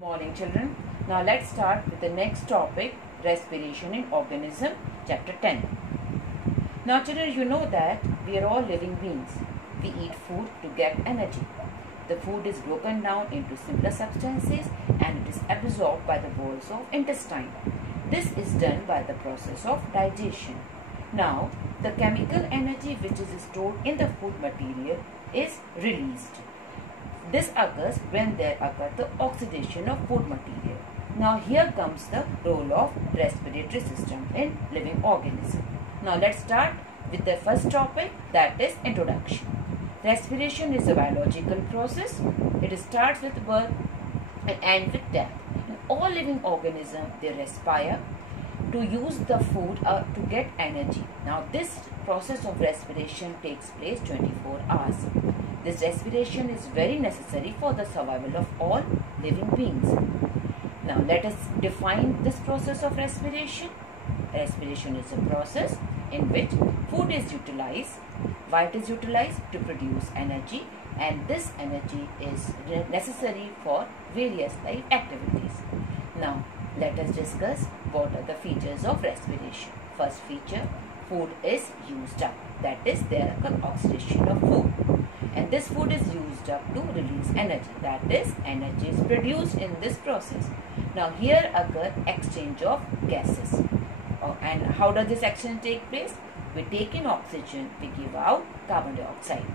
Morning children. Now let's start with the next topic, respiration in organism, chapter 10. Now children, you know that we are all living beings. We eat food to get energy. The food is broken down into simpler substances and it is absorbed by the walls of intestine. This is done by the process of digestion. Now the chemical energy which is stored in the food material is released. This occurs when there occurs the oxidation of food material. Now here comes the role of respiratory system in living organism. Now let's start with the first topic, that is introduction. Respiration is a biological process. It starts with birth and ends with death. In all living organisms, they respire to use the food to get energy. Now this process of respiration takes place 24 hours. This respiration is very necessary for the survival of all living beings. Now let us define this process of respiration. Respiration is a process in which food is utilized. Why it is utilized? To produce energy, and this energy is necessary for various life activities. Now let us discuss what are the features of respiration. First feature, food is used up. That is, there occurs oxidation of food. And this food is used up to release energy. That is, energy is produced in this process. Now here occur exchange of gases. And how does this exchange take place? We take in oxygen, we give out carbon dioxide.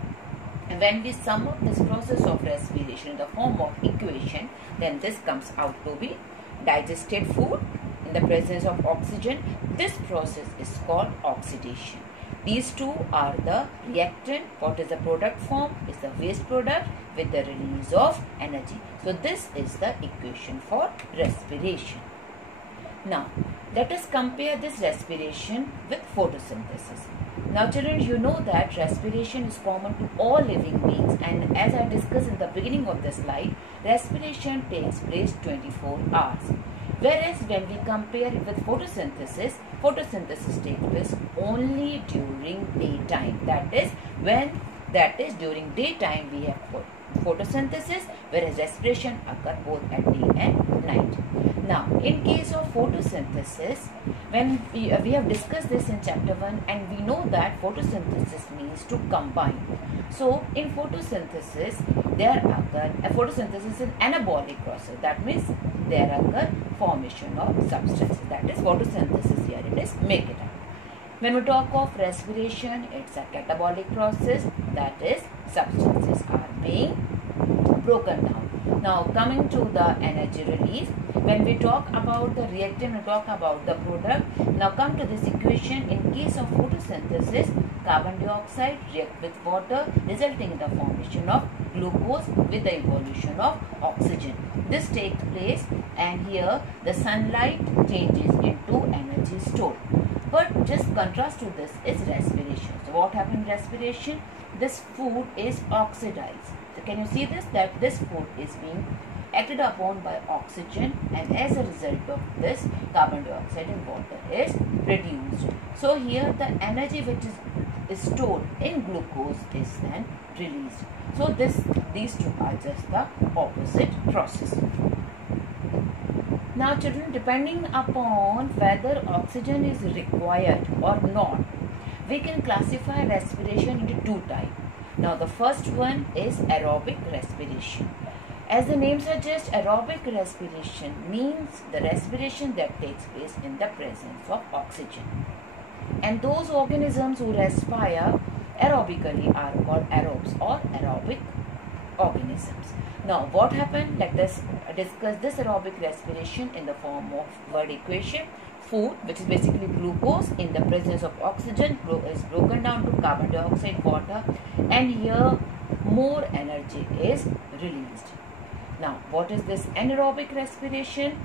And when we sum up this process of respiration in the form of equation, then this comes out to be digested food in the presence of oxygen. This process is called oxidation. These two are the reactant. What is the product form? Is the waste product with the release of energy. So this is the equation for respiration. Now let us compare this respiration with photosynthesis. Now children, you know that respiration is common to all living beings, and as I discussed in the beginning of the slide, respiration takes place 24 hours. Whereas when we compare it with photosynthesis, photosynthesis takes place only during daytime. That is during daytime we have photosynthesis, whereas respiration occurs both at day and night. Now in case of photosynthesis, when we have discussed this in chapter 1, and we know that photosynthesis means to combine. So in photosynthesis photosynthesis is an anaerobic process. That means there occur formation of substances. That is photosynthesis. Here it is make it up. When we talk of respiration, it's a catabolic process. That is, substances are being broken down. Now coming to the energy release, when we talk about the reactant, we talk about the product. Now come to this equation. In case of photosynthesis, carbon dioxide react with water, resulting in the formation of glucose with the evolution of oxygen. This takes place, and here the sunlight changes into energy stored. But just contrast to this is respiration. So what happens in respiration? This food is oxidized. So can you see this? That this food is being acted upon by oxygen, and as a result of this, carbon dioxide and water is reduced. So here the energy which is stored in glucose is then released. So these two are just the opposite process. Now children, depending upon whether oxygen is required or not, we can classify respiration into two types. Now the first one is aerobic respiration. As the name suggests, aerobic respiration means the respiration that takes place in the presence of oxygen. And those organisms who respire aerobically are called aerobes or aerobic organisms. Now what happened? Let us discuss this aerobic respiration in the form of word equation. Food, which is basically glucose, in the presence of oxygen is broken down to carbon dioxide, water, and here more energy is released. Now what is this anaerobic respiration?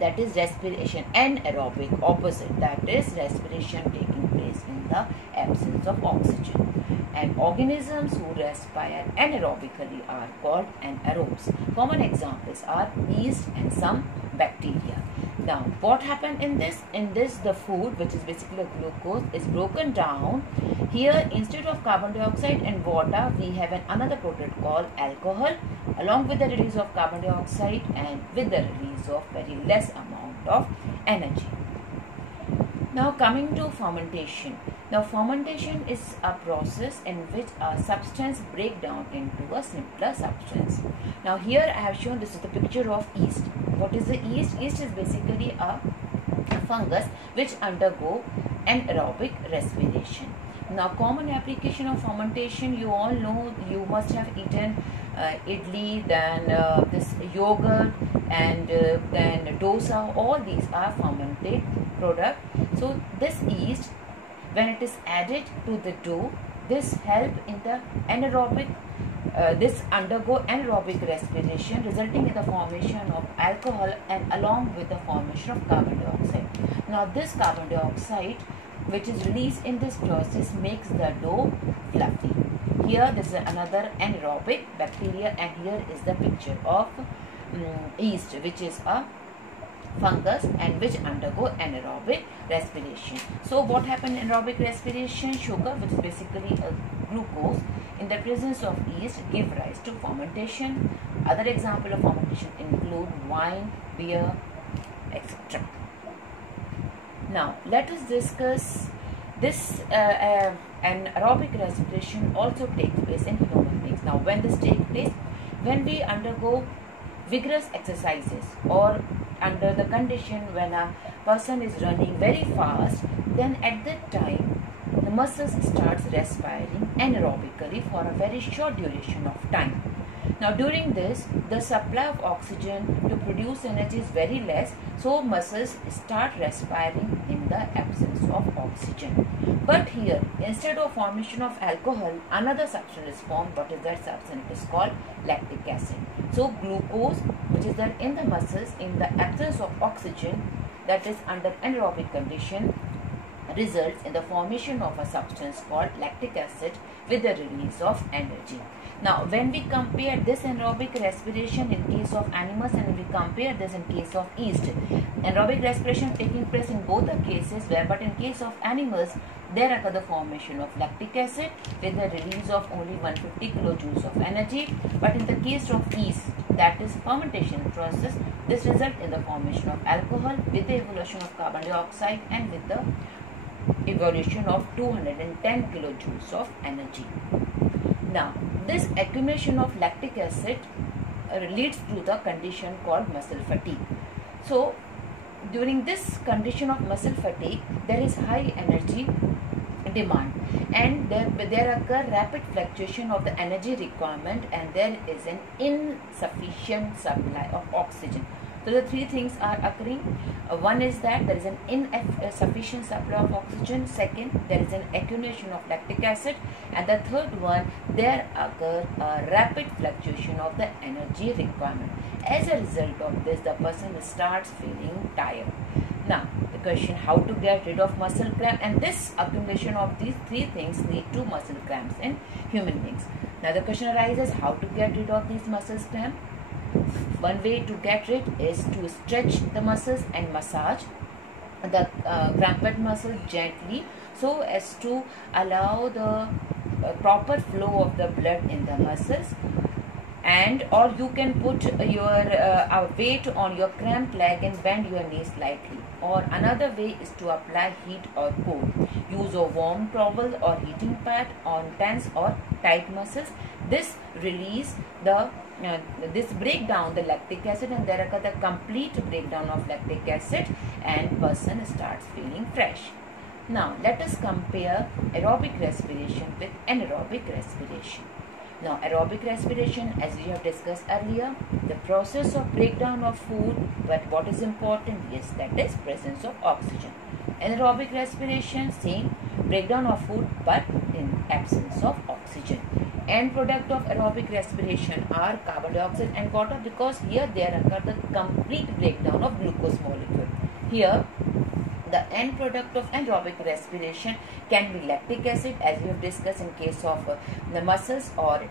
That is respiration anaerobic, opposite. That is respiration taking place in the absence of oxygen. And organisms who respire anaerobically are called anaerobes. Common examples are yeast and some bacteria. Now what happened in this? In this, the food, which is basically glucose, is broken down. Here instead of carbon dioxide and water, we have another product called alcohol, along with the release of carbon dioxide and with the release of very less amount of energy. Now coming to fermentation. Now fermentation is a process in which a substance breaks down into a simpler substance. Now here I have shown, this is the picture of yeast. What is the yeast? Yeast is basically a fungus which undergo anaerobic respiration. Now common application of fermentation, you all know, you must have eaten idli, then this yogurt, and then dosa. All these are fermented product. So this yeast, when it is added to the dough, this help in the anaerobic, this undergo anaerobic respiration, resulting in the formation of alcohol and along with the formation of carbon dioxide. Now this carbon dioxide which is released in this process makes the dough fluffy. Here this is another anaerobic bacteria, and here is the picture of yeast, which is a fungus and which undergo anaerobic respiration. So what happens in anaerobic respiration? Sugar, which is basically a glucose, in the presence of yeast give rise to fermentation. Other example of fermentation include wine, beer, etc. Now let us discuss this. Anaerobic respiration also takes place in human beings. Now when this takes place, when we undergo vigorous exercises or under the condition when a person is running very fast, then at that time the muscles starts respiring anaerobically for a very short duration of time. Now during this, the supply of oxygen to produce energy is very less, so muscles start respiring in the absence of oxygen. But here, instead of formation of alcohol, another substance is formed. What is that substance? It is called lactic acid. So glucose, which is there in the muscles in the absence of oxygen, that is under anaerobic condition, results in the formation of a substance called lactic acid with the release of energy. Now when we compare this anaerobic respiration in case of animals and we compare this in case of yeast, anaerobic respiration taking place in both the cases, but in case of animals there occur the formation of lactic acid with the release of only 150 kilojoules of energy. But in the case of yeast, that is fermentation process, this results in the formation of alcohol with the evolution of carbon dioxide and with the evolution of 210 kilojoules of energy. Now this accumulation of lactic acid leads to the condition called muscle fatigue. So during this condition of muscle fatigue, there is high energy demand and there occur rapid fluctuation of the energy requirement, and there is an insufficient supply of oxygen. So the three things are occurring. One is that there is an insufficient supply of oxygen. Second, there is an accumulation of lactic acid. And the third one, there occurs a rapid fluctuation of the energy requirement. As a result of this, the person starts feeling tired. Now, the question, how to get rid of muscle cramp? And this accumulation of these three things lead to muscle cramps in human beings. Now, the question arises, how to get rid of these muscle cramps? One way to get rid is to stretch the muscles and massage the cramped muscle gently so as to allow the proper flow of the blood in the muscles. And or you can put your weight on your cramped leg and bend your knees slightly. Or another way is to apply heat or cold. Use a warm towel or heating pad on tense or tight muscles. This release the this break down the lactic acid, and there occurs the complete breakdown of lactic acid and person starts feeling fresh. Now let us compare aerobic respiration with anaerobic respiration. Now aerobic respiration, as we have discussed earlier, the process of breakdown of food, but what is important is that is presence of oxygen. Anaerobic respiration, same, breakdown of food but in absence of oxygen. End product of aerobic respiration are carbon dioxide and water, because here there occur the complete breakdown of glucose molecule. Here the end product of anaerobic respiration can be lactic acid, as we have discussed in case of the muscles, or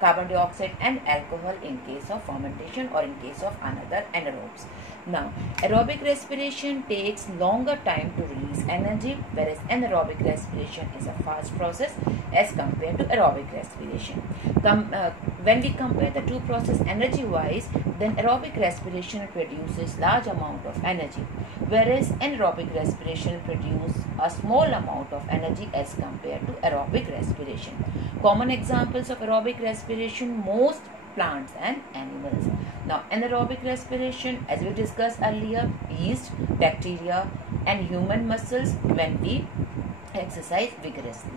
carbon dioxide and alcohol in case of fermentation or in case of another anaerobes. Now, aerobic respiration takes longer time to release energy, whereas anaerobic respiration is a fast process as compared to aerobic respiration. When we compare the two processes energy-wise, then aerobic respiration produces large amount of energy, whereas anaerobic respiration produces a small amount of energy as compared to aerobic respiration. Common examples of aerobic respiration: most plants and animals. Now, anaerobic respiration, as we discussed earlier, yeast, bacteria and human muscles when we exercise vigorously.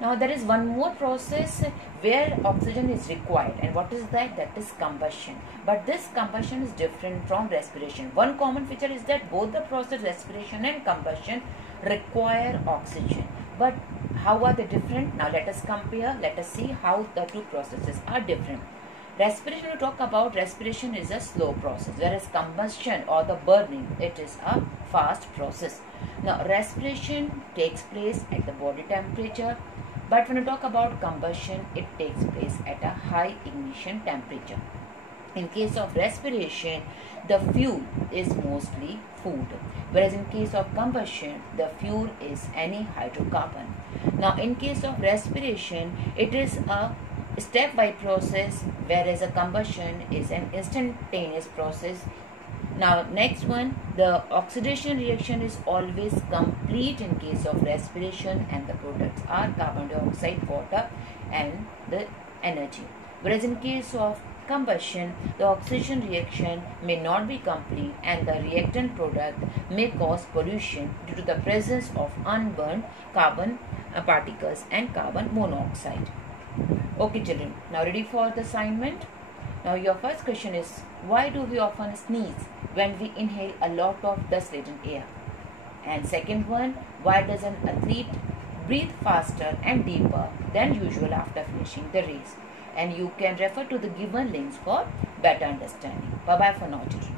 Now, there is one more process where oxygen is required, and what is that? That is combustion. But this combustion is different from respiration. One common feature is that both the process respiration and combustion require oxygen. But how are they different? Now, let us compare. Let us see how the two processes are different. Respiration, we talk about, respiration is a slow process, whereas combustion or the burning, it is a fast process. Now, respiration takes place at the body temperature, but when we talk about combustion, it takes place at a high ignition temperature. In case of respiration, the fuel is mostly food, whereas in case of combustion, the fuel is any hydrocarbon. Now, in case of respiration, it is a step-by process, whereas a combustion is an instantaneous process. Now, next one, the oxidation reaction is always complete in case of respiration, and the products are carbon dioxide, water and the energy. Whereas in case of combustion, the oxidation reaction may not be complete and the reactant product may cause pollution due to the presence of unburned carbon particles and carbon monoxide. Okay children, now ready for the assignment? Now your first question is, why do we often sneeze when we inhale a lot of dust-laden air? And second one, why does an athlete breathe faster and deeper than usual after finishing the race? And you can refer to the given links for better understanding. Bye bye for now children.